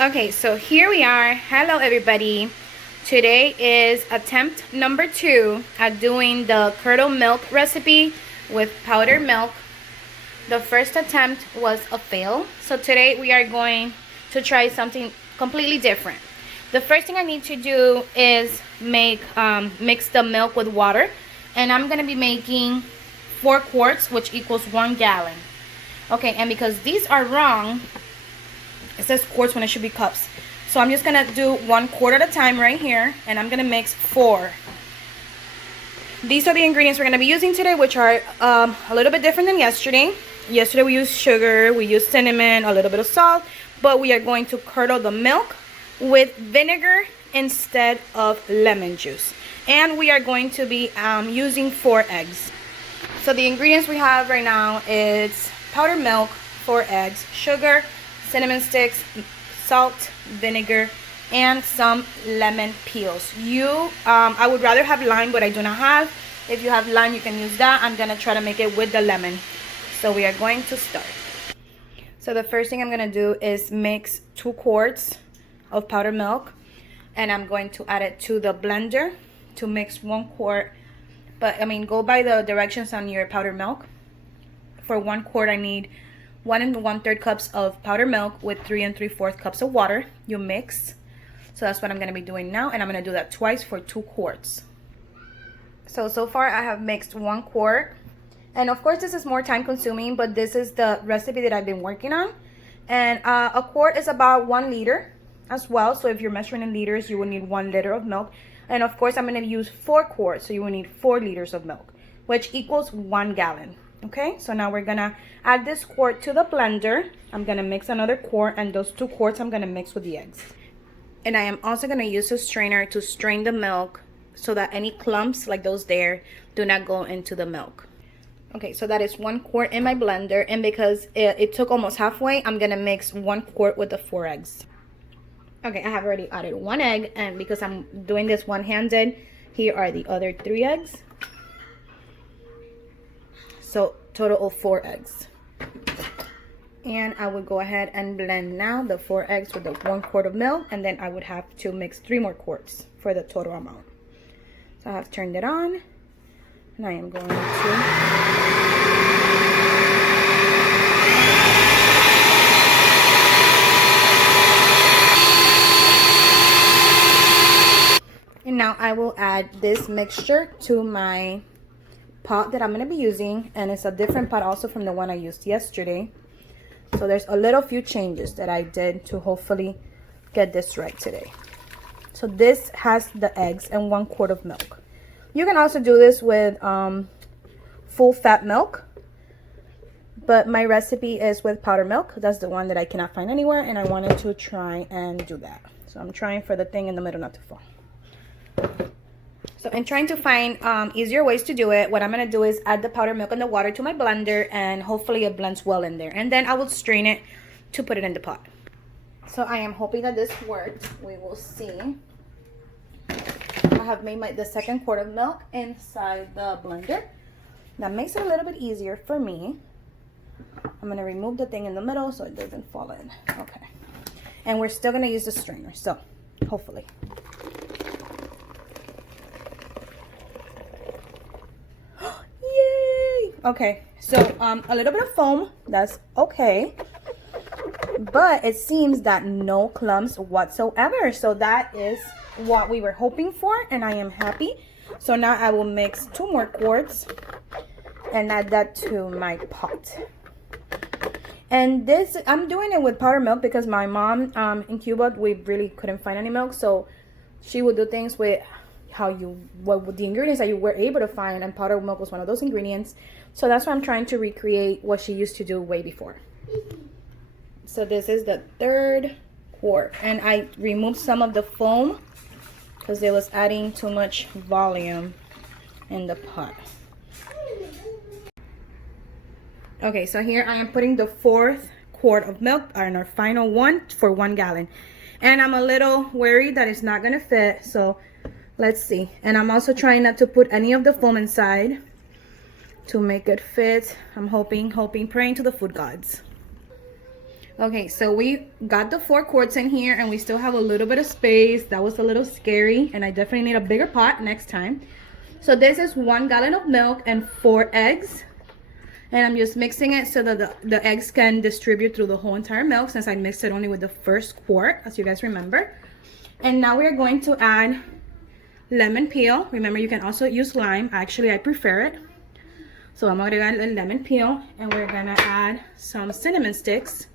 Okay, so here we are. Hello everybody. Today is attempt number 2 at doing the curdle milk recipe with powdered milk. The first attempt was a fail, so today we are going to try something completely different. The first thing I need to do is mix the milk with water, and I'm going to be making 4 quarts, which equals 1 gallon. Okay, and because these are wrong, it says quarts when it should be cups. So I'm just going to do 1 quart at a time right here, and I'm going to mix 4. These are the ingredients we're going to be using today, which are a little bit different than yesterday. Yesterday we used sugar, we used cinnamon, a little bit of salt, but we are going to curdle the milk with vinegar instead of lemon juice. And we are going to be using 4 eggs. So the ingredients we have right now is powdered milk, 4 eggs, sugar, cinnamon sticks, salt, vinegar, and some lemon peels. I would rather have lime, but I do not have. If you have lime, you can use that. I'm gonna try to make it with the lemon. So we are going to start. So the first thing I'm gonna do is mix 2 quarts of powdered milk, and I'm going to add it to the blender to mix 1 quart. But I mean, go by the directions on your powdered milk. For 1 quart, I need 1 1/3 cups of powdered milk with 3 3/4 cups of water. You mix. So that's what I'm going to be doing now, and I'm going to do that twice for 2 quarts. So far I have mixed 1 quart, and of course this is more time consuming, but this is the recipe that I've been working on. And a quart is about 1 liter as well. So if you're measuring in liters, you will need 1 liter of milk. And of course I'm going to use 4 quarts, so you will need 4 liters of milk, which equals 1 gallon. Okay, so now we're gonna add this quart to the blender. I'm gonna mix another quart, and those 2 quarts I'm gonna mix with the eggs. And I am also gonna use a strainer to strain the milk so that any clumps like those there do not go into the milk. Okay, so that is 1 quart in my blender, and because it took almost halfway, I'm gonna mix 1 quart with the 4 eggs. Okay, I have already added 1 egg, and because I'm doing this one-handed, here are the other 3 eggs. So total of 4 eggs. And I would go ahead and blend now the 4 eggs with the 1 quart of milk, and then I would have to mix 3 more quarts for the total amount. So I have turned it on, and I am going to and now I will add this mixture to my pot that I'm going to be using, and it's a different pot also from the one I used yesterday. So there's a little few changes that I did to hopefully get this right today. So this has the eggs and 1 quart of milk. You can also do this with full fat milk, but my recipe is with powdered milk. That's the one that I cannot find anywhere, and I wanted to try and do that. So I'm trying for the thing in the middle not to fall. So in trying to find easier ways to do it, what I'm going to do is add the powdered milk and the water to my blender, and hopefully it blends well in there. And then I will strain it to put it in the pot. So I am hoping that this worked. We will see. I have made the 2nd quart of milk inside the blender. That makes it a little bit easier for me. I'm going to remove the thing in the middle so it doesn't fall in. Okay. And we're still going to use the strainer, so hopefully. Okay, so a little bit of foam, that's okay, but it seems that no clumps whatsoever. So that is what we were hoping for, and I am happy. So now I will mix 2 more quarts and add that to my pot. And this, I'm doing it with powdered milk because my mom in Cuba, we really couldn't find any milk, so she would do things with what the ingredients that you were able to find, and powdered milk was one of those ingredients. So that's why I'm trying to recreate what she used to do way before. So this is the 3rd quart, and I removed some of the foam because it was adding too much volume in the pot. Okay, so here I am putting the 4th quart of milk in our final one for 1 gallon, and I'm a little worried that it's not gonna fit, so let's see. And I'm also trying not to put any of the foam inside to make it fit. I'm hoping, praying to the food gods. Okay, so we got the 4 quarts in here and we still have a little bit of space. That was a little scary and I definitely need a bigger pot next time. So this is 1 gallon of milk and 4 eggs. And I'm just mixing it so that the eggs can distribute through the whole entire milk, since I mixed it only with the first quart, as you guys remember. And now we're going to add lemon peel. Remember, you can also use lime. Actually, I prefer it. So I'm going to add a lemon peel, and we're going to add some cinnamon sticks,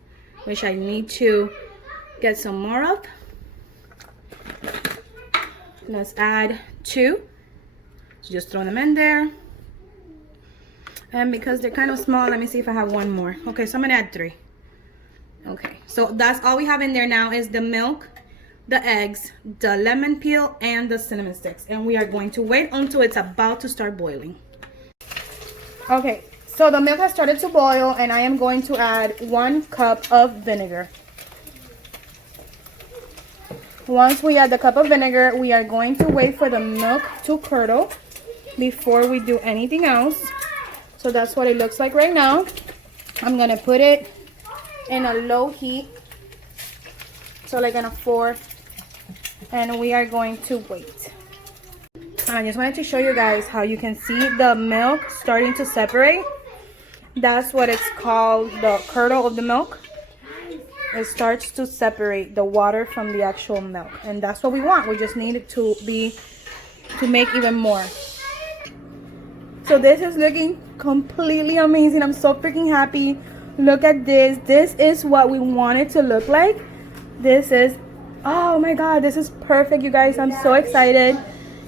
which I need to get some more of. Let's add 2. So just throw them in there. And because they're kind of small, let me see if I have one more. Okay, so I'm gonna add 3. Okay, so that's all we have in there now is the milk, the eggs, the lemon peel, and the cinnamon sticks. And we are going to wait until it's about to start boiling. Okay, so the milk has started to boil and I am going to add 1 cup of vinegar. Once we add the cup of vinegar, we are going to wait for the milk to curdle before we do anything else. So that's what it looks like right now. I'm gonna put it in a low heat, so like on a 4, and we are going to wait. I just wanted to show you guys how you can see the milk starting to separate. That's what it's called, the curdle of the milk. It starts to separate the water from the actual milk, and that's what we want. We just need it to make even more. So this is looking completely amazing. I'm so freaking happy. Look at this. This is what we want it to look like. This is, oh my god, this is perfect, you guys. I'm so excited.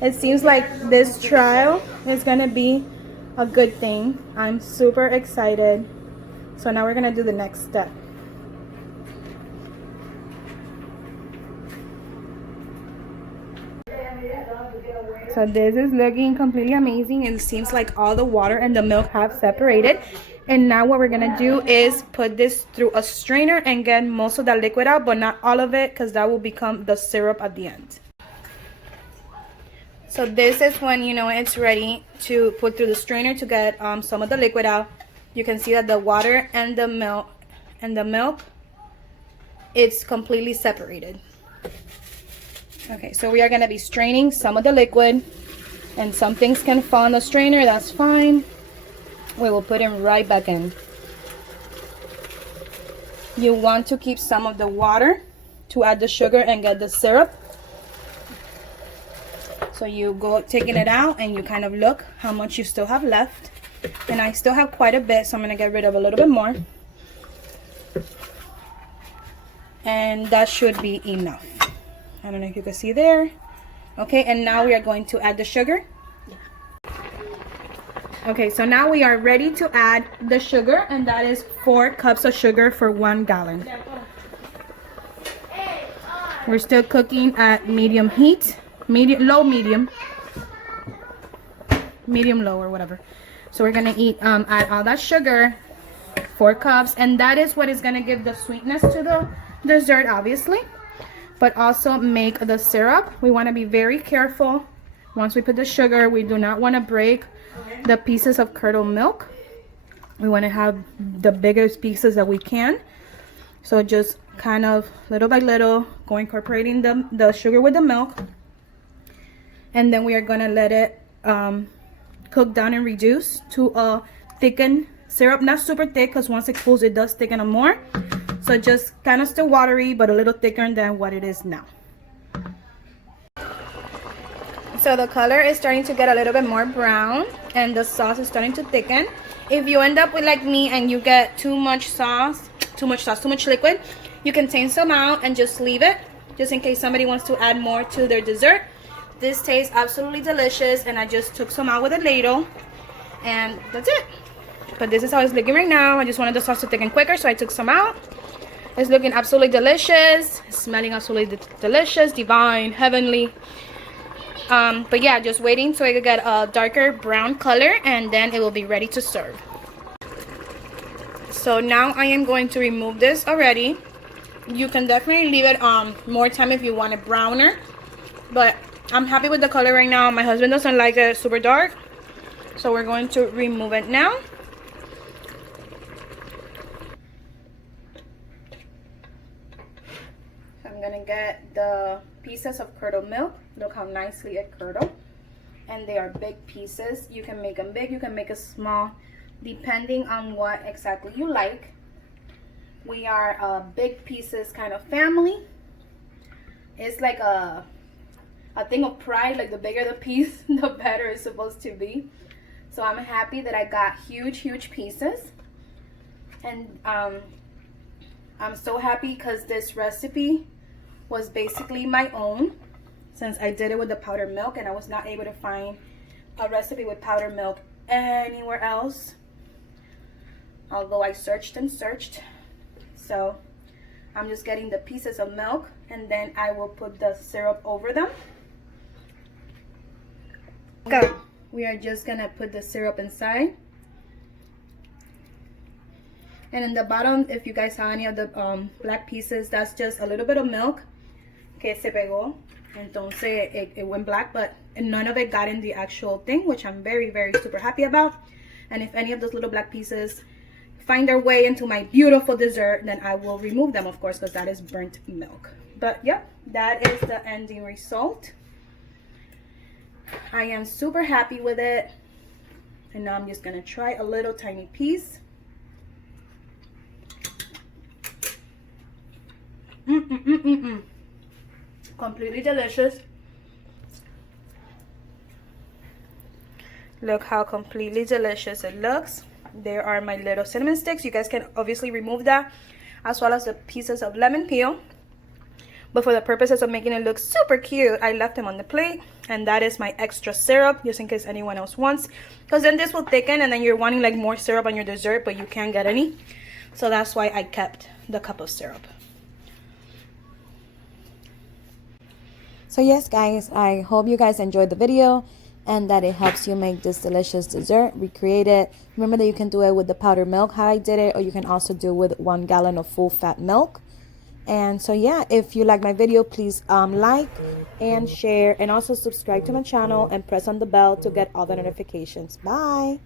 It seems like this trial is gonna be a good thing. I'm super excited. So now we're gonna do the next step. So this is looking completely amazing. It seems like all the water and the milk have separated. And now what we're gonna do is put this through a strainer and get most of that liquid out, but not all of it, because that will become the syrup at the end. So this is when you know it's ready to put through the strainer to get some of the liquid out. You can see that the water and the milk, it's completely separated. Okay, so we are going to be straining some of the liquid, and some things can fall in the strainer. That's fine. We will put them right back in. You want to keep some of the water to add the sugar and get the syrup. So you go taking it out and you kind of look how much you still have left. And I still have quite a bit, so I'm going to get rid of a little bit more. And that should be enough. I don't know if you can see there. Okay, and now we are going to add the sugar. Okay, so now we are ready to add the sugar, and that is 4 cups of sugar for 1 gallon. We're still cooking at medium heat, low, medium, low, or whatever. So we're gonna add all that sugar, 4 cups, and that is what is gonna give the sweetness to the dessert, obviously, but also make the syrup. We want to be very careful once we put the sugar. We do not want to break the pieces of curdled milk. We want to have the biggest pieces that we can. So just kind of little by little go incorporating the sugar with the milk, and then we are going to let it cook down and reduce to a thickened syrup. Not super thick, because once it cools it does thicken up more. So just kind of still watery, but a little thicker than what it is now. So the color is starting to get a little bit more brown, and the sauce is starting to thicken. If you end up with like me and you get too much liquid, you can take some out and just leave it, just in case somebody wants to add more to their dessert. This tastes absolutely delicious, and I just took some out with a ladle, and that's it. But this is how it's looking right now. I just wanted the sauce to thicken quicker, so I took some out. It's looking absolutely delicious, smelling absolutely delicious, divine, heavenly. But yeah, just waiting so it could get a darker brown color, and then it will be ready to serve. So now I am going to remove this already. You can definitely leave it more time if you want it browner, but I'm happy with the color right now. My husband doesn't like it super dark, so we're going to remove it now. can get the pieces of curdled milk. Look how nicely it curdled. And they are big pieces. You can make them big, you can make it small, depending on what exactly you like. We are a big pieces kind of family. It's like a thing of pride. Like the bigger the piece, the better it's supposed to be. So I'm happy that I got huge pieces. And I'm so happy because this recipe was basically my own, since I did it with the powdered milk and I was not able to find a recipe with powdered milk anywhere else, although I searched and searched. So I'm just getting the pieces of milk, and then I will put the syrup over them. Okay, we are just gonna put the syrup inside. And in the bottom, if you guys saw any of the black pieces, that's just a little bit of milk que se pegó. Entonces it went black, but none of it got in the actual thing, which I'm very super happy about. And if any of those little black pieces find their way into my beautiful dessert, then I will remove them, of course, because that is burnt milk. But yep, that is the ending result. I am super happy with it. And now I'm just gonna try a little tiny piece. Completely delicious. Look how completely delicious it looks. There are my little cinnamon sticks. You guys can obviously remove that, as well as the pieces of lemon peel. But for the purposes of making it look super cute, I left them on the plate. And that is my extra syrup, just in case anyone else wants. Because then this will thicken, and then you're wanting like more syrup on your dessert, but you can't get any. So that's why I kept the cup of syrup. So yes guys, I hope you guys enjoyed the video and that it helps you make this delicious dessert. Recreate it. Remember that you can do it with the powdered milk, how I did it, or you can also do it with 1 gallon of full fat milk. And so yeah, if you like my video, please like and share, and also subscribe to my channel and press on the bell to get all the notifications. Bye.